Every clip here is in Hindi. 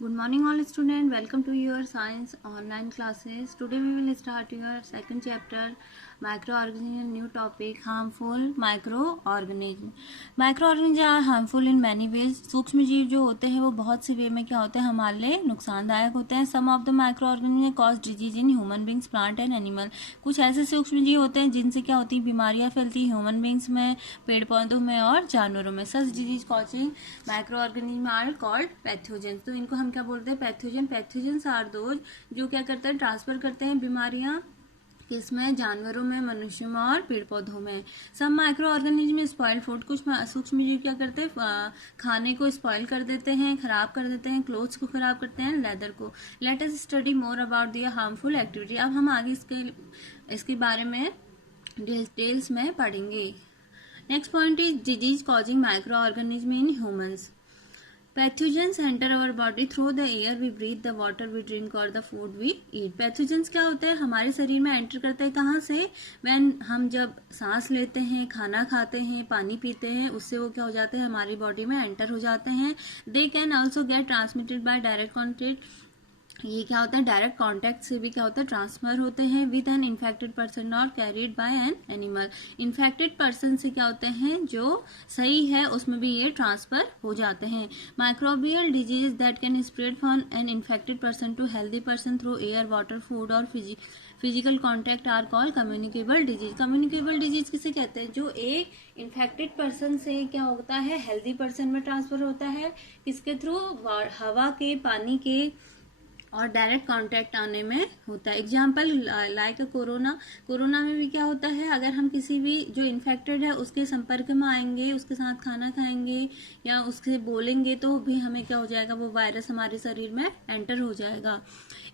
Good morning all students, welcome to your science online classes. Today we will start your second chapter microorganism, new topic harmful microorganism. Microorganisms are harmful in many ways. सूक्ष्म जीव जो होते हैं वो बहुत से वे में क्या होते हैं हमारे लिए नुकसानदायक होते हैं. Some of the microorganisms cause disease in human beings, plant and animal. कुछ ऐसे सूक्ष्म जीव होते हैं जिनसे क्या होती है बीमारियां फैलती है ह्यूमन बींग्स में, पेड़ पौधों में और जानवरों में. Such disease causing microorganisms are called pathogens. तो इनको हम क्या बोलते हैं पैथोजन. पैथोजेंस आर दोज जो क्या करते हैं ट्रांसफर करते हैं बीमारियां किसमें जानवरों में, मनुष्यों में और पेड़ पौधों में. सब माइक्रो ऑर्गेनिज्म स्पॉइल फूड. कुछ सूक्ष्म जीव क्या करते हैं खाने को स्पॉइल कर देते हैं, खराब कर देते हैं, क्लोथ्स को खराब करते हैं, लेदर को. Late us study more about the harmful activity. अब हम आगे इसके बारे में डिटेल्स में पढ़ेंगे. Next point is disease causing micro organism in humans. Pathogens enter our body through the air we breathe, the water we drink or the food we eat. Pathogens क्या होते हैं हमारे शरीर में एंटर करते हैं कहाँ से? When हम जब सांस लेते हैं, खाना खाते हैं, पानी पीते हैं, उससे वो क्या हो जाते हैं हमारी बॉडी में एंटर हो जाते हैं. They can also get transmitted by direct contact. ये क्या होता है डायरेक्ट कांटेक्ट से भी क्या होता है ट्रांसफर होते हैं विद एन इन्फेक्टेड पर्सन और carried by an animal. Infected person से क्या होते हैं जो सही है उसमें भी ये ट्रांसफर हो जाते हैं. Microbial disease that can spread from an infected person to healthy person through air, water, food और physical contact are called communicable disease. Communicable disease किसे कहते हैं? जो एक इन्फेक्टेड पर्सन से क्या होता है हेल्दी पर्सन में ट्रांसफर होता है किसके थ्रू? हवा के, पानी के और डायरेक्ट कांटेक्ट आने में होता है. Example like corona. कोरोना में भी क्या होता है अगर हम किसी भी जो इन्फेक्टेड है उसके संपर्क में आएंगे, उसके साथ खाना खाएंगे या उससे बोलेंगे तो भी हमें क्या हो जाएगा वो वायरस हमारे शरीर में एंटर हो जाएगा.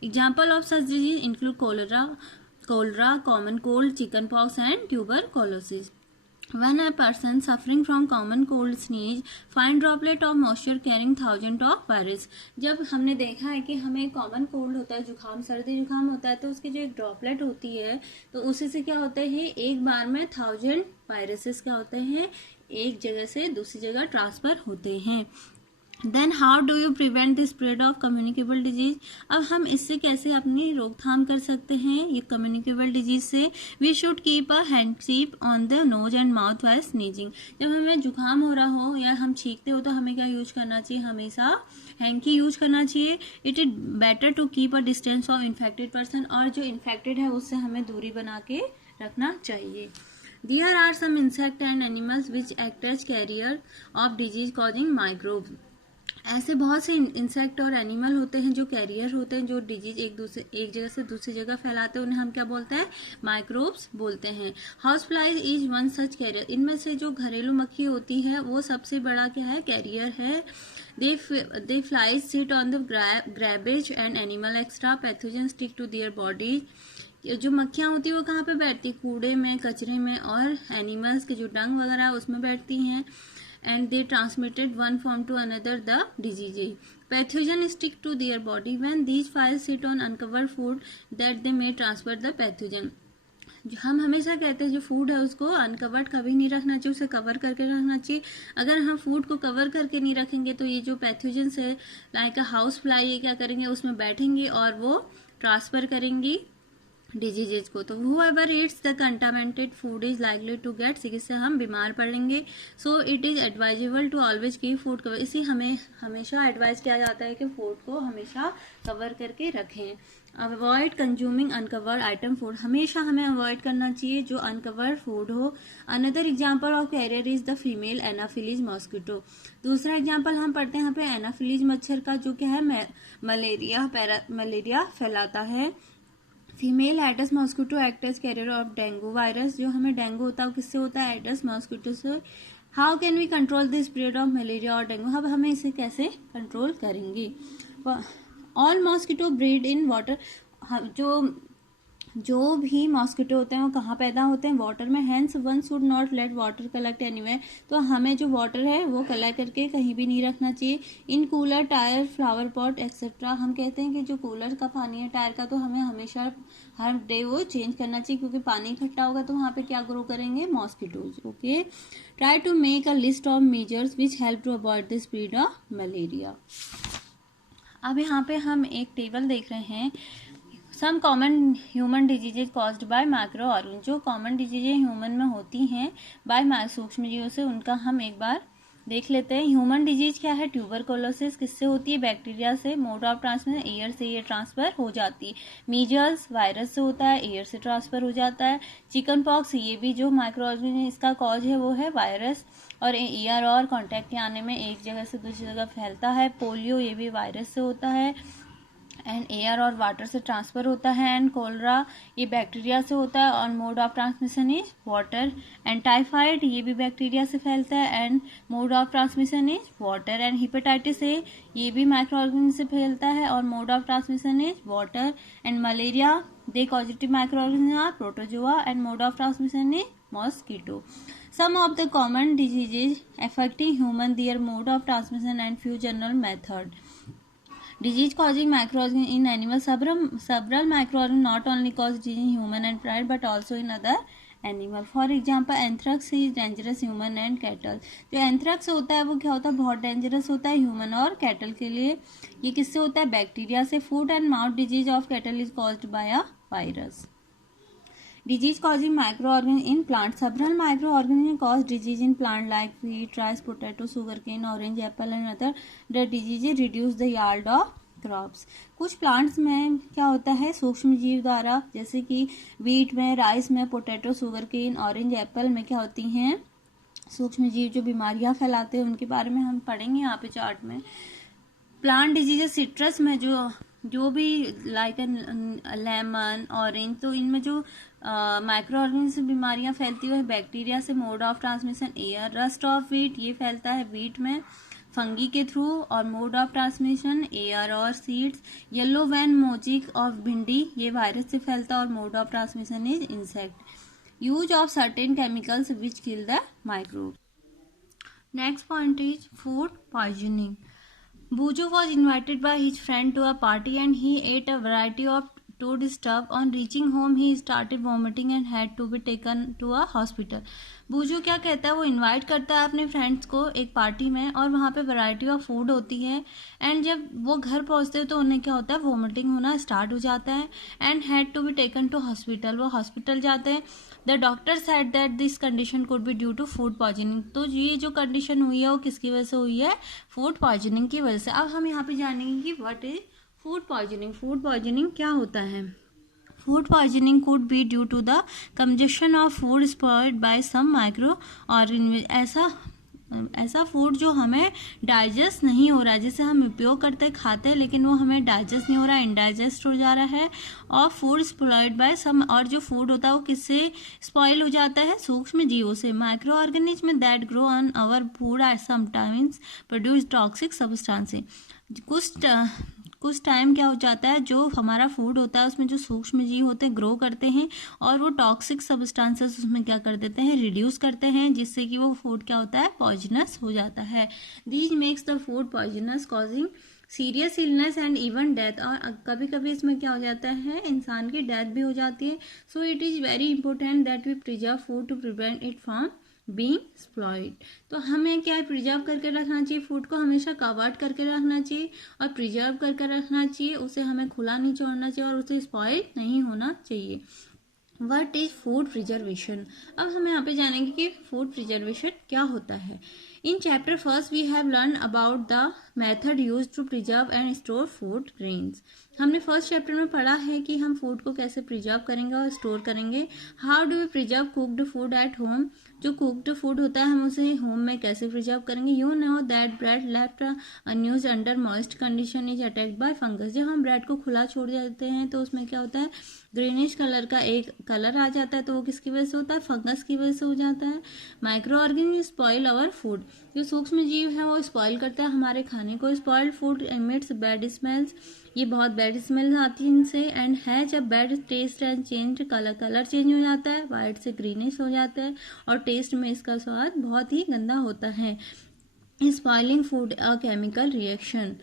Example of such disease include cholera, common cold, chicken pox and tuberculosis. When a person suffering from common cold sneeze find droplet of moisture carrying thousand of virus. जब हमने देखा है कि हमें कॉमन कोल्ड होता है, जुकाम, सर्दी जुकाम होता है तो उसकी जो एक ड्रॉपलेट होती है तो उसी से क्या होता है एक बार में 1000 वायरसेस क्या होते हैं एक जगह से दूसरी जगह ट्रांसफर होते हैं. Then how do you prevent the spread of communicable disease. अब हम इससे कैसे अपनी रोकथाम कर सकते हैं ये कम्युनिकेबल डिजीज से? We should keep a handkerchief on the nose and mouth while sneezing. जब हमें जुकाम हो रहा हो या हम छींकते हो तो हमें क्या यूज करना चाहिए? हमेशा हैंकी यूज करना चाहिए. It is better to keep a distance of infected person. और जो इन्फेक्टेड है उससे हमें दूरी बना के रखना चाहिए. There are some insect and animals which act as carrier of disease causing microbes. ऐसे बहुत से इंसेक्ट और एनिमल होते हैं जो कैरियर होते हैं जो डिजीज एक जगह से दूसरी जगह फैलाते हैं, उन्हें हम क्या बोलते हैं? माइक्रोब्स बोलते हैं. House flies is one such carrier. इनमें से जो घरेलू मक्खी होती है वो सबसे बड़ा क्या है? कैरियर है. They flies sit on the garbage and animal excreta pathogen stick to their bodies. जो मक्खियां होती है वो कहाँ पे बैठती? कूड़े में, कचरे में और एनिमल्स के जो डंग वगैरह उसमें बैठती हैं. And they transmitted one form to another the disease. Pathogen stick to their body. When these flies sit on uncovered food that they may transfer the pathogen. हम हमेशा कहते हैं जो फूड है उसको अनकवर्ड कभी नहीं रखना चाहिए, उसे कवर करके रखना चाहिए. अगर हम फूड को कवर करके नहीं रखेंगे तो ये जो पैथोजेंस है लाइक हाउस फ्लाई ये क्या करेंगे उसमें बैठेंगे और वो ट्रांसफर करेंगी डिजीजेज को. तो whoever eats the contaminated food is likely to get sick. इससे हम बीमार पड़ेंगे. So it is advisable to always keep food cover. इसी हमें हमेशा एडवाइस किया जाता है कि फूड को हमेशा कवर करके रखें. Avoid consuming uncovered item food. हमेशा हमें अवॉइड करना चाहिए जो अनकवर्ड फूड हो. Another example of carrier is the female anopheles mosquito. दूसरा एग्जाम्पल हम पढ़ते हैं यहाँ पे एनाफिलीज मच्छर का जो क्या है मलेरिया फैलाता है. Female aedes mosquito act as carrier of dengue virus. जो हमें डेंगू होता है वो किससे होता है? एडस मॉस्किटो से. How can we control the spread of malaria और डेंगू. अब हमें इसे कैसे कंट्रोल करेंगे? All mosquito breed in water. जो भी मॉस्किटो होते हैं वो कहाँ पैदा होते हैं? वाटर में. Hence one should not let water collect anywhere. तो हमें जो वाटर है वो कलेक्ट करके कहीं भी नहीं रखना चाहिए. इन cooler, tyre, flower pot etcetera. हम कहते हैं कि जो कूलर का पानी है, टायर का, तो हमें हमेशा हर डे वो चेंज करना चाहिए क्योंकि पानी इकट्ठा होगा तो वहाँ पे क्या ग्रो करेंगे? Mosquitoes. Okay. Try to make a list of measures which help to avoid the spread of malaria. अब यहाँ पे हम एक टेबल देख रहे हैं, some common human diseases caused by micro organ. जो कॉमन डिजीजेज ह्यूमन में होती हैं बाय सूक्ष्म जीवों से, उनका हम एक बार देख लेते हैं। ह्यूमन डिजीज क्या है? ट्यूबरकुलोसिस किससे होती है? बैक्टीरिया से। मोड ऑफ ट्रांसमिशन एयर से ये ट्रांसफर हो जाती है। मीजल्स वायरस से होता है, एयर से ट्रांसफर हो जाता है। चिकन पॉक्स ये भी जो माइक्रो ऑर्गेनिज्म इसका कॉज है वो है वायरस, और एयर और कांटेक्ट के आने में एक जगह से दूसरी जगह फैलता है। पोलियो ये भी वायरस से होता है एंड एयर और वाटर से ट्रांसफर होता है। एंड कोलरा ये बैक्टीरिया से होता है और mode of transmission is water. And typhoid ये भी बैक्टीरिया से फैलता है and mode of transmission is water. And hepatitis A ये भी माइक्रो ऑर्गेनिज्म से फैलता है और mode of transmission is water. And malaria the causative micro organism are protozoa and mode of transmission is mosquito. Some of the common diseases affecting human, their mode of transmission and few general method. Disease causing microorganisms in animals. Several microorganisms not only cause disease in human and plant but also in other animal. For example, anthrax is dangerous human and cattle. जो एंथ्रैक्स होता है वो क्या होता है? बहुत डेंजरस होता है ह्यूमन और कैटल के लिए। ये किससे होता है? बैक्टीरिया से। Foot and mouth disease of cattle is caused by a virus. Disease causing microorganisms in plants. Several microorganisms cause disease in plant like wheat, rice, potato, sugarcane, orange, apple and other. The diseases reduce the yield of crops. कुछ प्लांट्स में क्या होता है? सूक्ष्म जीव द्वारा, जैसे कि वीट में, राइस में, पोटैटो, सुगरकेन, ऑरेंज, एप्पल में क्या होती हैं? सूक्ष्म जीव जो बीमारियां फैलाते हैं, उनके बारे में हम पढ़ेंगे यहाँ पे चार्ट में। प्लांट डिजीजेस सिट्रस में जो भी लाइक लेमन, ऑरेंज, तो इनमें जो माइक्रो ऑर्गेनिज्म से बीमारियां फैलती हुई बैक्टीरिया से। Mode of transmission air. Rust of wheat ये फैलता है वीट में फंगी के थ्रू और मोड ऑफ ट्रांसमिशन एयर और seeds. Yellow vein mosaic of bhindi ये वायरस से फैलता है और mode of transmission is insect. Use of certain chemicals which kill the microbe. Next point is food poisoning. Buju was invited by his friend to a party and he ate a variety of food stuff. On reaching home, he started vomiting and had to be taken to a hospital. बूजू क्या कहता है? वो इनवाइट करता है अपने फ्रेंड्स को एक पार्टी में और वहाँ पे वैरायटी ऑफ फूड होती है एंड जब वो घर पहुँचते हैं तो उन्हें क्या होता है? वोमिटिंग होना स्टार्ट हो जाता है and had to be taken to hospital. वो हॉस्पिटल जाते हैं। The doctor said that this condition could be due to food poisoning. तो ये जो कंडीशन हुई है वो किसकी वजह से हुई है? फूड पॉइजनिंग की वजह से। अब हम यहाँ पे जानेंगे कि what is food poisoning. Food poisoning क्या होता है? Food poisoning could be due to the consumption of food spoiled by some microorganisms. ऐसा फूड जो हमें डाइजेस्ट नहीं हो रहा है, जिसे हम उपयोग करते खाते हैं लेकिन वो हमें डाइजेस्ट नहीं हो रहा है, इनडाइजेस्ट हो जा रहा है। और फूड स्पॉइल्ड बाय सम, और जो फूड होता है वो किससे स्पॉइल हो जाता है? सूक्ष्म जीवों से। Micro organism that grow on our food are sometimes produce toxic substances. कुछ टाइम क्या हो जाता है? जो हमारा फूड होता है उसमें जो सूक्ष्म जीव होते हैं ग्रो करते हैं और वो टॉक्सिक सब्सटेंसेस उसमें क्या कर देते हैं? रिड्यूस करते हैं, जिससे कि वो फूड क्या होता है? पॉइजनस हो जाता है। This makes the food poisonous causing serious illness and even death. और कभी कभी इसमें क्या हो जाता है? इंसान की डेथ भी हो जाती है। So it is very important that we preserve food to prevent it from being spoiled. तो हमें क्या है? प्रिजर्व करके रखना चाहिए फूड को, हमेशा कवर्ड करके रखना चाहिए और प्रिजर्व करके रखना चाहिए। उसे हमें खुला नहीं छोड़ना चाहिए और उसे स्पॉइल नहीं होना चाहिए। What is food preservation? अब हम यहाँ पे जानेंगे कि फूड प्रिजर्वेशन क्या होता है। In chapter first we have learn about the method use to preserve and store food grains. हमने फर्स्ट चैप्टर में पढ़ा है कि हम फूड को कैसे प्रिजर्व करेंगे और स्टोर करेंगे। How do we preserve cooked food at home? जो कुक्ड फूड होता है हम उसे होम में कैसे प्रिजर्व करेंगे। You know that bread left unused under moist condition is attacked by fungus. जब हम ब्रेड को खुला छोड़ देते हैं तो उसमें क्या होता है, ग्रीनिश कलर का एक कलर आ जाता है, तो वो किसकी वजह से होता है, फंगस की वजह से हो जाता है। Micro organism spoil our food, जो सूक्ष्म जीव है वो स्पॉइल करता है हमारे खाने को। Spoiled food emits bad smells, ये बहुत बैड स्मेल आती है इनसे, एंड है जब bad taste and change, colour change हो जाता है, वाइट से ग्रीनिश हो जाता है और टेस्ट में इसका स्वाद बहुत ही गंदा होता है। Spoiling food a chemical reaction,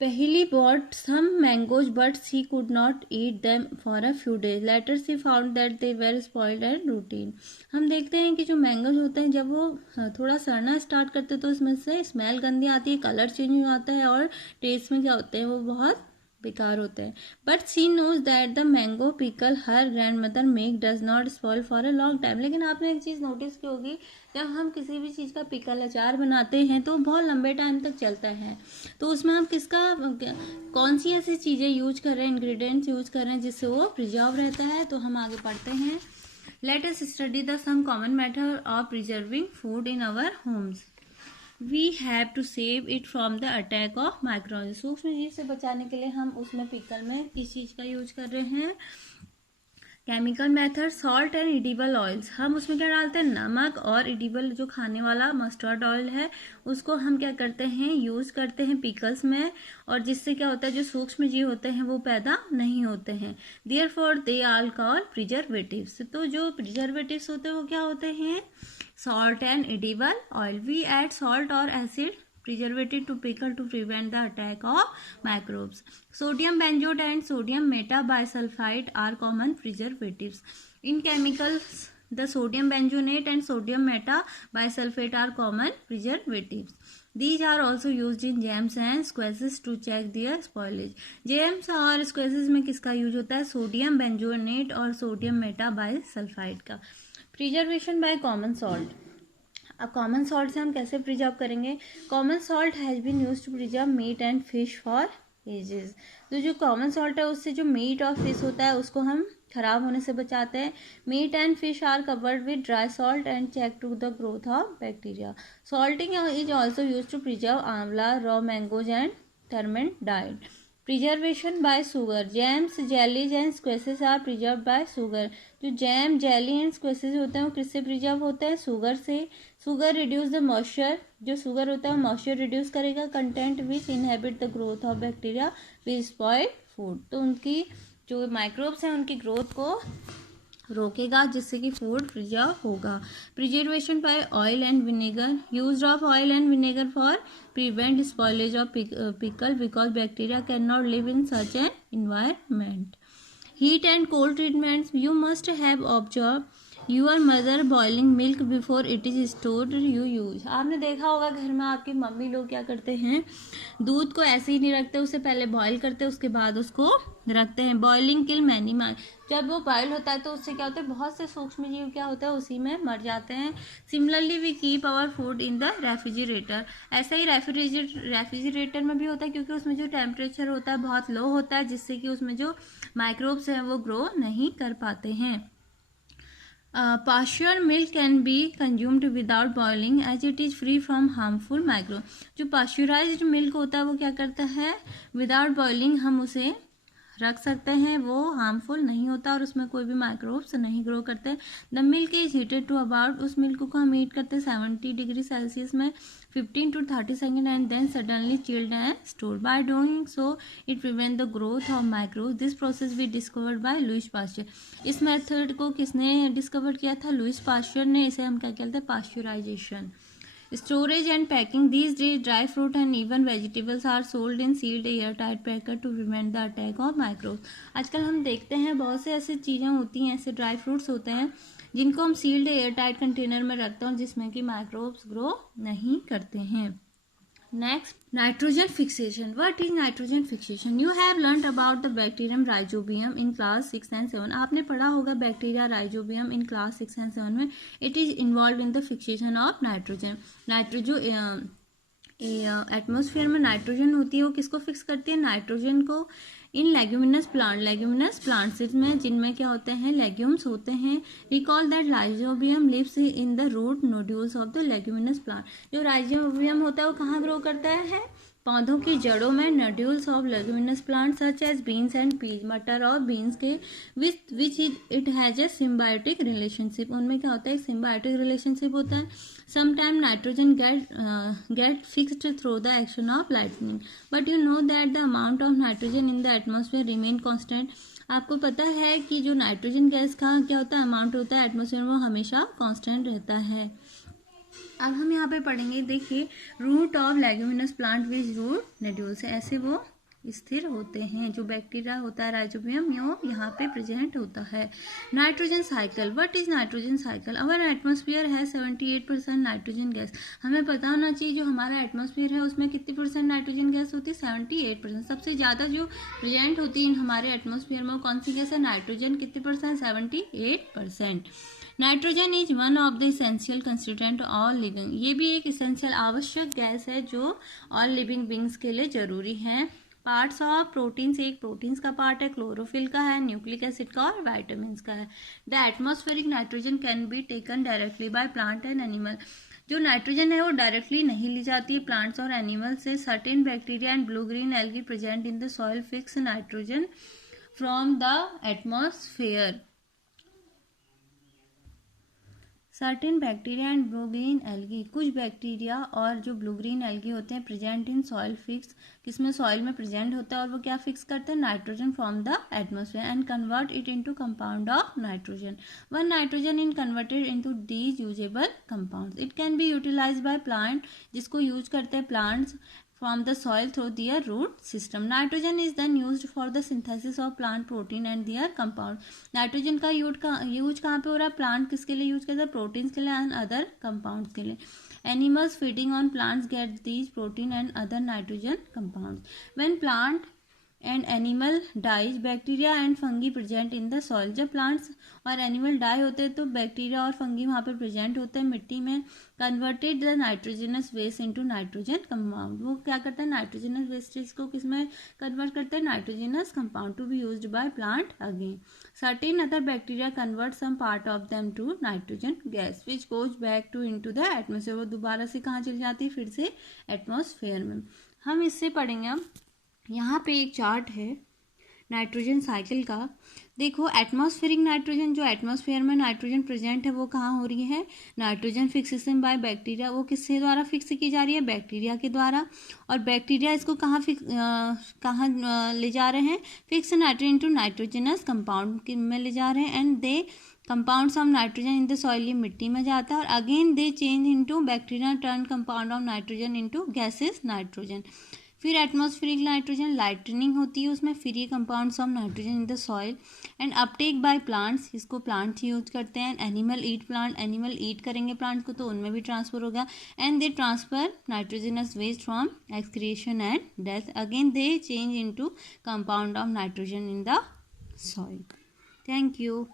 Pahili bought some mangoes but she could not eat them for a few days. Later she found that they were spoiled and rotten. हम देखते हैं कि जो मैंगोज होते हैं जब वो थोड़ा सड़ना स्टार्ट करते हैं तो उसमें से स्मेल गंदी आती है, कलर चेंज हो जाता है और टेस्ट में क्या होते हैं वो बहुत बेकार होते हैं. But see knows that the mango pickle her grandmother make does not spoil for a long time. लेकिन आपने एक चीज़ नोटिस की होगी, जब हम किसी भी चीज़ का पिकल अचार बनाते हैं तो बहुत लंबे टाइम तक चलता है. तो उसमें हम कौन सी ऐसी चीज़ें यूज कर रहे हैं, इंग्रेडिएंट्स यूज कर रहे हैं जिससे वो प्रिजर्व रहता है. तो हम आगे पढ़ते हैं. Let us study the some common method of preserving food in our homes. We have to save it from the attack of microorganism. सूक्ष्म जीव से बचाने के लिए हम उसमें पिकल में किस चीज़ का यूज कर रहे हैं? Chemical method, salt and edible oils. हम उसमें क्या डालते हैं? नमक और एडिबल जो खाने वाला मस्टर्ड ऑयल है उसको हम क्या करते हैं? यूज करते हैं पिकल्स में, और जिससे क्या होता है जो सूक्ष्म जीव होते हैं वो पैदा नहीं होते हैं. Therefore they are called preservatives. तो जो प्रिजर्वेटिव्स होते हैं वो क्या होते हैं? Salt and edible oil. We add salt or acid preservative to pickle to prevent the attack of microbes. Sodium benzoate and sodium metabisulfite are common preservatives. In chemicals, the sodium benzoate and sodium metabisulfite are common preservatives. These are also used in jams and squeezes to check their spoilage. Jams और स्क्वेजेस में किसका यूज होता है? सोडियम बेंजोनेट और सोडियम मेटाबाइसल्फाइड का. Preservation by common salt. अब कॉमन सॉल्ट से हम कैसे प्रिजर्व करेंगे? Common salt has been used to preserve meat and fish for ages. तो जो कॉमन सॉल्ट है उससे जो मीट और फिश होता है उसको हम खराब होने से बचाते हैं. Meat and fish are covered with dry salt and check to the growth of bacteria. Salting is also use to preserve amla, raw mangoes and tamarind. Preservation by sugar. Jams, jellies and squashes are preserve by sugar. जो जैम, जेली एंड स्क्वेसेस होते हैं वो किससे प्रिजर्व होते हैं? शुगर से. Sugar reduce the moisture. जो शुगर होता है वो मॉइस्चर रिड्यूस करेगा. Content which inhabit the growth of bacteria which spoil food. तो उनकी जो माइक्रोब्स हैं उनकी ग्रोथ को रोकेगा जिससे कि फूड प्रिजर्व होगा. Preservation by oil and vinegar. Use of oil and vinegar for prevent spoilage of pickle because bacteria can not live in such an environment. Heat and cold treatments. You must have observe your mother boiling milk before it is stored you use. आपने देखा होगा घर में आपकी मम्मी लोग क्या करते हैं, दूध को ऐसे ही नहीं रखते, उसे पहले बॉईल करते हैं उसके बाद उसको रखते हैं. बॉइलिंग किल मैनी मार. जब वो बॉयल होता है तो उससे क्या होता है बहुत से सूक्ष्म जीव क्या होता है उसी में मर जाते हैं. Similarly we keep our food in the refrigerator. ऐसा ही रेफ्रिजरेटर में भी होता है क्योंकि उसमें जो टेम्परेचर होता है बहुत लो होता है जिससे कि उसमें जो माइक्रोब्स हैं वो ग्रो नहीं कर पाते हैं. Pastured milk can be consumed without boiling as it is free from harmful micro. जो पास्चुराइज्ड मिल्क होता है वो क्या करता है? विदाउट बॉइलिंग हम उसे रख सकते हैं, वो हार्मफुल नहीं होता और उसमें कोई भी माइक्रोब्स नहीं ग्रो करते. The milk is heated to about. उस मिल्क को हम हीट करते हैं 70 डिग्री सेल्सियस में 15 to 30 second and then suddenly chilled and stored. By doing so it prevent the growth of microbes. This process we discovered by Louis Pasteur. इस मेथड को किसने डिस्कवर किया था? लुइस पास्चर ने. इसे हम क्या कहते हैं? Pasteurisation. Storage and packing. These days, dry fruit and even vegetables are sold in sealed airtight packer to prevent the attack of microbes. आजकल हम देखते हैं बहुत से ऐसी चीज़ें होती हैं, ऐसे ड्राई फ्रूट्स होते हैं जिनको हम सील्ड एयरटाइट कंटेनर में रखते हैं जिसमें कि माइक्रोब्स ग्रो नहीं करते हैं. Next, nitrogen fixation. What is nitrogen fixation? You have learnt about the bacterium rhizobium in class 6 and 7. आपने पढ़ा होगा bacteria rhizobium in class 6 and 7 में. It is involved in the fixation of nitrogen. Atmosphere में नाइट्रोजन होती है वो किसको फिक्स करती है? नाइट्रोजन को. इन लेग्यूमिनस प्लांट्स में जिनमें क्या होते हैं? लेग्यूम्स होते हैं. Recall that rhizobium lives in the root nodules of the leguminous plant. जो राइजोबियम होता है वो कहाँ ग्रो करता है? पौधों की जड़ों में. Nodules of leguminous plant such as beans and peas. मटर और बीन्स के which it has a symbiotic relationship. उनमें क्या होता है? एक सिम्बायोटिक रिलेशनशिप होता है. Sometimes nitrogen get fixed through the action of lightning. But you know that the amount of nitrogen in the atmosphere remain constant. आपको पता है कि जो नाइट्रोजन गैस का क्या होता है? अमाउंट होता है एटमॉस्फेयर में वो हमेशा कांस्टेंट रहता है. अब हम यहाँ पे पढ़ेंगे, देखिए, root of leguminous plant which root nodules, ऐसे वो स्थिर होते हैं। जो बैक्टीरिया होता है राइजोबियम वो यहाँ पे प्रेजेंट होता है। Nitrogen cycle, what is nitrogen cycle? Our atmosphere है 78% नाइट्रोजन गैस। हमें पता होना चाहिए जो हमारा एटमॉस्फेयर है उसमें कितनी परसेंट नाइट्रोजन गैस होती है? 78%। सबसे ज़्यादा जो प्रेजेंट होती है हमारे एटमॉस्फेयर में कौन सी गैस है? नाइट्रोजन। कितने percent? 78%। Nitrogen is one of the essential constituent all living, ये भी एक इसेंशियल आवश्यक गैस है जो ऑल लिविंग बींग्स के लिए जरूरी है। पार्ट्स ऑफ प्रोटीन्स, एक प्रोटीन्स का पार्ट है, क्लोरोफिल का है, न्यूक्लिक एसिड का और वाइटामिन का है। The atmospheric nitrogen can be taken directly by plant and animal, जो नाइट्रोजन है वो डायरेक्टली नहीं ली जाती है प्लांट्स और एनिमल से। Certain bacteria and blue green algae present in the soil fix nitrogen from the atmosphere. Certain bacteria and blue green algae, कुछ बैक्टीरिया और जो ब्लू ग्रीन एल्गी होते हैं प्रेजेंट इन सॉइल फिक्स, किसमें? सॉइल में प्रेजेंट होता है और वो क्या फिक्स करते हैं? Nitrogen from the atmosphere and convert it into compound of nitrogen. One nitrogen in converted into these usable compounds. It can be utilised by plant, जिसको यूज करते हैं plants from the soil through their root system. Nitrogen is then used for the synthesis of plant protein and their compound. Nitrogen का यूज कहाँ पे हो रहा है? प्लांट किसके लिए यूज करता है? प्रोटीन्स के लिए एंड अदर कंपाउंड्स के लिए। Animals feeding on plants get these protein and other nitrogen compounds. When plant and animal dies, bacteria and fungi present in the soil. जब प्लांट्स और एनिमल डाई होते हैं तो बैक्टीरिया और फंगी वहाँ पे प्रेजेंट होते हैं मिट्टी में। Converted the nitrogenous waste into nitrogen compound, वो क्या करता है? नाइट्रोजनस वेस्टेज को किस में कन्वर्ट करते हैं? Nitrogenous compound to be used by plant again. Certain other bacteria convert some part of them to nitrogen gas which goes back to into the atmosphere, वो दोबारा से कहाँ चली जाती है? फिर से एटमोसफेयर में। हम इससे पढ़ेंगे अब, यहाँ पे एक चार्ट है नाइट्रोजन साइकिल का। देखो, एटमॉस्फेरिक नाइट्रोजन, जो एटमॉस्फेयर में नाइट्रोजन प्रेजेंट है वो कहाँ हो रही है? नाइट्रोजन फिक्सेशन बाय बैक्टीरिया, वो किसके द्वारा फिक्स की जा रही है? बैक्टीरिया के द्वारा। और बैक्टीरिया इसको कहाँ ले जा रहे हैं? Fix nitrogen to nitrogenous compound में ले जा रहे हैं। And they compounds of nitrogen in the soil, ये मिट्टी में जाता है और again they change into bacteria turn compound of nitrogen into gases nitrogen. फिर एटमॉस्फेरिक नाइट्रोजन लाइटनिंग होती है उसमें, फिर ये compounds of nitrogen in the soil and uptake by plants, इसको प्लांट्स यूज करते हैं। Animal eat plant, animal eat करेंगे प्लांट्स को तो उनमें भी ट्रांसफर होगा। And they transfer nitrogenous waste from excretion and death, again they change into compound of nitrogen in the soil. Thank you.